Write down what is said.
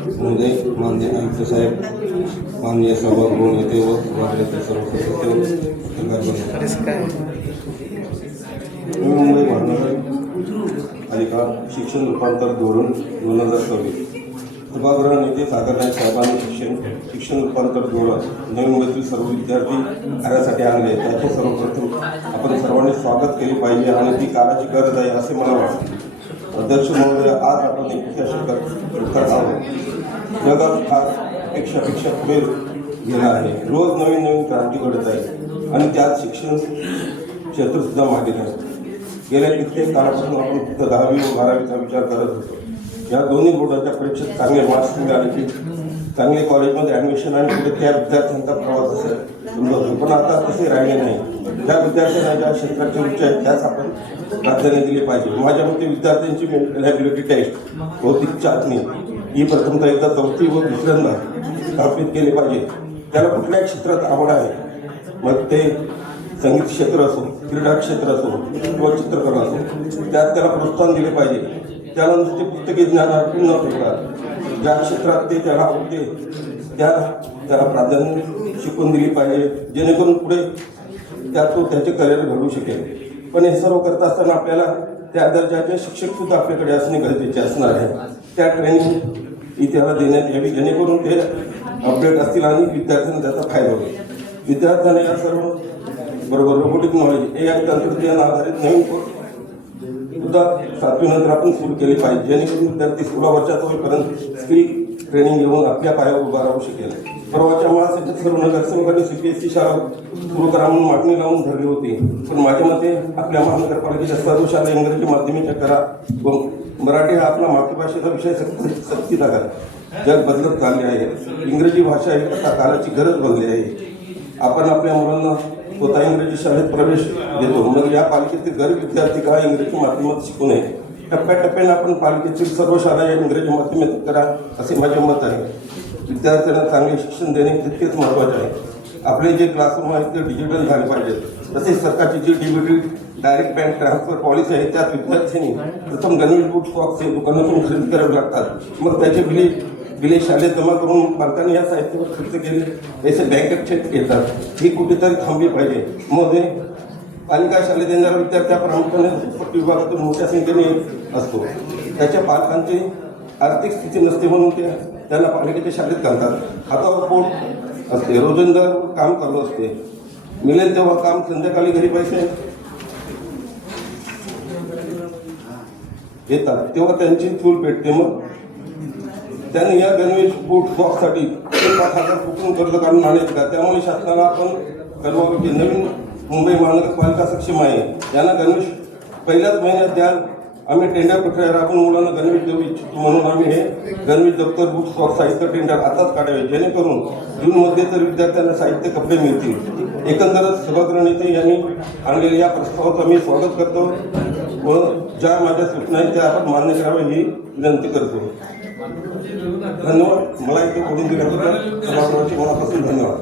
महोदय, माननीय आयुक्त साहेब, माननीय सभागृह नेते व सभागृहातील सर्व सदस्य, मुंबई महानगरपालिका शिक्षण रूपांतर धोरण 2024 सभागृह नेते सागर नाईक साहेबांनी शिक्षण रूपांतर धोरण नवी मुंबईतील सर्व विद्यार्थी कार्यासाठी आणले. त्याचे सर्वप्रथम आपण सर्वांनी स्वागत केले पाहिजे आणि ती काळाची गरज आहे असे मला वाटते. अध्यक्ष महोदय, आज आपण 21व्या शतकात आहोत. जगात आज पेक्षा पुढे गेला आहे. रोज नवीन नवीन क्रांती घडत आहे आणि त्यात शिक्षण क्षेत्र सुद्धा मागे आहे. गेल्या कित्येक काळापासून आपण फक्त 10वी व 12वीचा विचार करत होतो. या दोन्ही बोर्डाच्या परीक्षेत चांगले मार्क्स मिळाले की चांगले कॉलेजमध्ये ॲडमिशन आणि पुढे त्या विद्यार्थ्यांचा प्रवास असेल समजतो. पण आता तसे राहिले नाही. ज्या विद्यार्थ्यांना ज्या क्षेत्राची रुची आहे त्याच आपण प्राधान्य दिले पाहिजे. माझ्या मते विद्यार्थ्यांची मेंटल ॲबिलिटी टेस्ट, भौतिक चाचणी ही प्रथमतः एकदा 4थी व दुसऱ्यांदा स्थापित केली पाहिजे. त्याला कुठल्या क्षेत्रात आवड आहे, मग ते संगीत क्षेत्र असो, क्रीडा क्षेत्र असो किंवा चित्रकला असो, त्यात त्याला प्रोत्साहन दिले पाहिजे. त्यानंतर ते पुस्तकी ज्ञानातून न फेकता ज्या क्षेत्रात ते त्याला आवडते त्याला प्राधान्य शिकवून दिली पाहिजे, जेणेकरून पुढे तो त्याचे करिअर घडवू शकेल. पण हे सर्व करत असताना आपल्याला त्या दर्जाचे शिक्षकसुद्धा आपल्याकडे असणे गरजेचे असणार आहे. त्या ट्रेनिंग त्याला देण्यात यावी जेणेकरून ते अपडेट असतील आणि विद्यार्थ्यांना त्याचा फायदा होईल. विद्यार्थ्यांना या सर्व बरोबर रोबोटिक नॉलेज AI तंत्रज्ञान आधारित नवीन सुद्धा 7वी नंतर आपण सुरू केली पाहिजे, जेणेकरून विद्यार्थी 16 वर्षाचा होईपर्यंत स्किल ट्रेनिंग घेऊन आपल्या पायावर उभा राहू शकेल. परवाच्या महासभेत सर्व नगरसेवकांनी CPSE शाळा सुरू करा म्हणून मागणी लावून धरली होती. पण माझ्या मते आपल्या महानगरपालिकेच्या सर्व शाळा इंग्रजी माध्यमाच्या करा व मराठी हा आपला मातृभाषेचा विषय सक्तीचा करा. जग बदलत चालले आहे. इंग्रजी भाषा ही आता काळाची गरज बनली आहे. आपण आपल्या मुलांना स्वतः इंग्रजी शाळेत प्रवेश देतो, मग या पालिकेतील गरीब विद्यार्थी का इंग्रजी माध्यमात शिकू नये. टप्प्याटप्प्याने आपण पालिकेतील सर्व शाळा या इंग्रजी माध्यमात करा असे माझे मत आहे. विद्यार्थ्यांना चांगले शिक्षण देणे तितकेच महत्त्वाचे आहे. आपले जे क्लासरूम आहेत ते डिजिटल झाले पाहिजेत. तसेच सरकारची जी DBT direct bank transfer policy आहे त्यात विद्यार्थ्यांनी प्रथम गणवेश बुक स्टॉक्सचे दुकानातून खरेदी करावे लागतात. मग त्याचे बिले शाळेत जमा करून पालकांनी या साहित्यावर खर्च केले पैसे बँकेत चेक घेतात. ही कुठेतरी थांबली पाहिजे. महोदय, पालिका शाळेत येणारा विद्यार्थी प्रामुख्याने झोपडपट्टी विभागातून मोठ्या संख्येने असतो. त्याच्या पालकांची आर्थिक स्थिती नसते म्हणून त्यांना पालिकेच्या शाळेत घालतात. हातावर पोट असते, रोजंदार काम चालू असते. मिळेल तेव्हा काम, संध्याकाळी घरी पैसे येतात तेव्हा त्यांची चूल पेटते. मग त्यांनी या गणवेश बूट बॉक्ससाठी 5,000 कुठून कर्ज काढून आणायचे का? त्यामुळे शासनाला आपण कळवावे की नवीन मुंबई महानगरपालिका सक्षम आहे. यांना गणवेश पहिल्याच महिन्यात द्याल. आम्ही टेंडर प्रक्रिया राबवून मुलांना गणवेश देऊ इच्छितो म्हणून आम्ही हे गणवेश दप्तर, बुक स्टॉक साहित्य टेंडर आताच काढावे, जेणेकरून जूनमध्ये तर विद्यार्थ्यांना साहित्य कपडे मिळतील. एकंदरच सभागृह नेते यांनी आणलेल्या या प्रस्तावाचं मी स्वागत करतो व ज्या माझ्या सूचना आहेत त्या आपण मान्य कराव्या ही विनंती करतो. धन्यवाद. मला इथे बोलून दिल्याबद्दल सभागृहाचे मनापासून धन्यवाद.